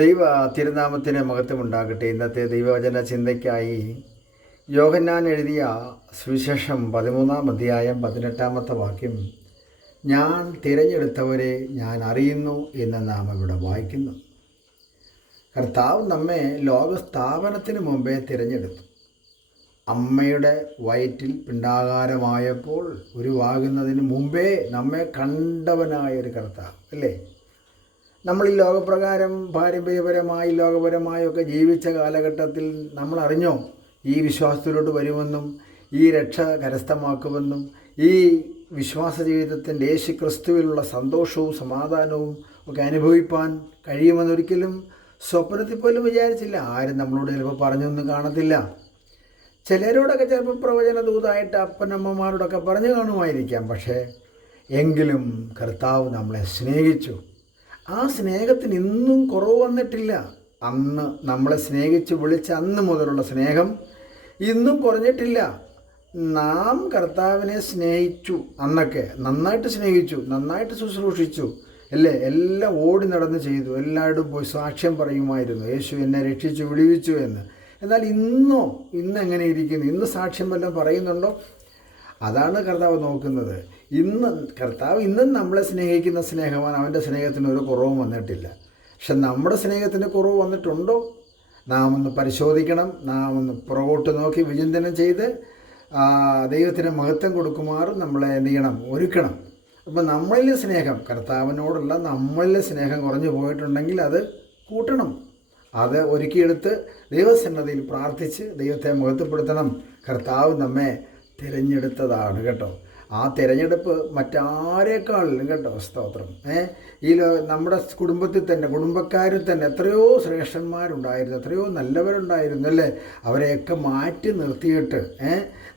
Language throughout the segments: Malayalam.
ദൈവ തിരുനാമത്തിന് മഹത്വമുണ്ടാകട്ടെ. ഇന്നത്തെ ദൈവവചന ചിന്തയ്ക്കായി യോഹന്നാൻ എഴുതിയ സുവിശേഷം 13-ാം അധ്യായം 18-ാമത്തെ വാക്യം, ഞാൻ തിരഞ്ഞെടുത്തവരെ ഞാൻ അറിയുന്നു എന്ന് നാം ഇവിടെ വായിക്കുന്നു. കർത്താവ് നമ്മെ ലോകസ്ഥാപനത്തിന് മുമ്പേ തിരഞ്ഞെടുത്തു. അമ്മയുടെ വയറ്റിൽ പിണ്ടാകാരമായപ്പോൾ ഉരുവാകുന്നതിന് മുമ്പേ നമ്മെ കണ്ടവനായൊരു കർത്താവ് അല്ലേ. നമ്മൾ ഈ ലോകപ്രകാരം പാരമ്പര്യപരമായി ലോകപരമായൊക്കെ ജീവിച്ച കാലഘട്ടത്തിൽ നമ്മൾ അറിഞ്ഞോ ഈ വിശ്വാസത്തിലോട്ട് വരുമെന്നും ഈ രക്ഷ കരസ്ഥമാക്കുമെന്നും ഈ വിശ്വാസ ജീവിതത്തിൻ്റെ യേശു ക്രിസ്തുവിലുള്ള സന്തോഷവും സമാധാനവും ഒക്കെ അനുഭവിപ്പാൻ കഴിയുമെന്നൊരിക്കലും സ്വപ്നത്തിൽ പോലും വിചാരിച്ചില്ല. ആരും നമ്മളോട് ചിലപ്പോൾ പറഞ്ഞൊന്നും കാണത്തില്ല. ചിലരോടൊക്കെ ചിലപ്പോൾ പ്രവചന ദൂതായിട്ട് അപ്പനമ്മമാരോടൊക്കെ പറഞ്ഞു കാണുമായിരിക്കാം. പക്ഷേ എങ്കിലും കർത്താവ് നമ്മളെ സ്നേഹിച്ചു. ആ സ്നേഹത്തിന് ഇന്നും കുറവ് വന്നിട്ടില്ല. അന്ന് നമ്മളെ സ്നേഹിച്ച് വിളിച്ച അന്ന് മുതലുള്ള സ്നേഹം ഇന്നും കുറഞ്ഞിട്ടില്ല. നാം കർത്താവിനെ സ്നേഹിച്ചു, അന്നൊക്കെ നന്നായിട്ട് സ്നേഹിച്ചു, നന്നായിട്ട് ശുശ്രൂഷിച്ചു അല്ലേ. എല്ലാം ഓടി നടന്ന് ചെയ്തു, എല്ലായിടും പോയി സാക്ഷ്യം പറയുമായിരുന്നു, യേശു എന്നെ രക്ഷിച്ചു വിടുവിച്ചു എന്ന്. എന്നാൽ ഇന്ന് എങ്ങനെ ഇരിക്കുന്നു? ഇന്ന് സാക്ഷ്യം വല്ലതും പറയുന്നുണ്ടോ? അതാണ് കർത്താവ് നോക്കുന്നത്. കർത്താവ് ഇന്നും നമ്മളെ സ്നേഹിക്കുന്ന സ്നേഹമാണ്. അവൻ്റെ സ്നേഹത്തിന് ഒരു കുറവും വന്നിട്ടില്ല. പക്ഷെ നമ്മുടെ സ്നേഹത്തിന് കുറവ് വന്നിട്ടുണ്ടോ? നാം ഒന്ന് പരിശോധിക്കണം. നാം ഒന്ന് പുറകോട്ട് നോക്കി വിചിന്തനം ചെയ്ത് ദൈവത്തിന് മഹത്വം കൊടുക്കുമാറും നമ്മളെ എന്ത് ചെയ്യണം? ഒരുക്കണം. അപ്പം നമ്മളിലെ സ്നേഹം, കർത്താവിനോടുള്ള നമ്മളിലെ സ്നേഹം കുറഞ്ഞു പോയിട്ടുണ്ടെങ്കിൽ അത് കൂട്ടണം. അത് ഒരുക്കിയെടുത്ത് ദൈവസന്നദ്ധിയിൽ പ്രാർത്ഥിച്ച് ദൈവത്തെ മഹത്വപ്പെടുത്തണം. കർത്താവ് നമ്മെ തിരഞ്ഞെടുത്തതാണ് കേട്ടോ. ആ തിരഞ്ഞെടുപ്പ് മറ്റാരേക്കാളും കേട്ടോ, സ്തോത്രം. നമ്മുടെ കുടുംബത്തിൽ തന്നെ, കുടുംബക്കാരിൽ തന്നെ എത്രയോ ശ്രേഷ്ഠന്മാരുണ്ടായിരുന്നു, എത്രയോ നല്ലവരുണ്ടായിരുന്നു അല്ലേ. അവരെയൊക്കെ മാറ്റി നിർത്തിയിട്ട്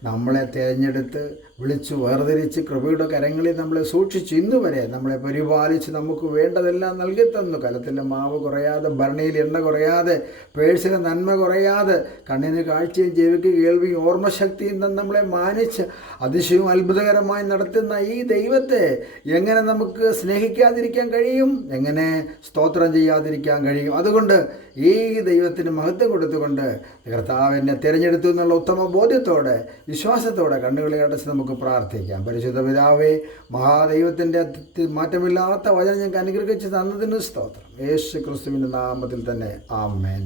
നമ്മളെ തിരഞ്ഞെടുത്ത് വിളിച്ചു വേർതിരിച്ച് കൃപയുടെ കരങ്ങളിൽ നമ്മളെ സൂക്ഷിച്ചു. ഇന്നു വരെ നമ്മളെ പരിപാലിച്ച് നമുക്ക് വേണ്ടതെല്ലാം നൽകി തന്നു. കലത്തിലെ മാവ് കുറയാതെ, ഭരണിയിൽ എണ്ണ കുറയാതെ, പേഴ്സിലെ നന്മ കുറയാതെ, കണ്ണിന് കാഴ്ചയും ചെവിക്ക് കേൾവിയും ഓർമ്മശക്തിയും തന്നെ നമ്മളെ മാനിച്ച് അതിശയവും അത്ഭുതകരമായി നടത്തുന്ന ഈ ദൈവത്തെ എങ്ങനെ നമുക്ക് സ്നേഹിക്കാതിരിക്കാൻ കഴിയും? എങ്ങനെ സ്തോത്രം ചെയ്യാതിരിക്കാൻ കഴിയും? അതുകൊണ്ട് ഈ ദൈവത്തിന് മഹത്വം കൊടുത്തുകൊണ്ട് കർത്താവ് എന്നെ തിരഞ്ഞെടുത്തു എന്നുള്ള ഉത്തമ ബോധ്യത്തോടെ, വിശ്വാസത്തോടെ കണ്ണുകളെ അടച്ച് നമുക്ക് പ്രാർത്ഥിക്കാം. പരിശുദ്ധ പിതാവേ, മഹാദൈവത്തിൻ്റെ മാറ്റമില്ലാത്ത വചനം ഞങ്ങൾക്ക് അനുഗ്രഹിച്ച് തന്നതിന് സ്തോത്രം. യേശു ക്രിസ്തുവിൻ്റെ നാമത്തിൽ തന്നെ ആമേൻ.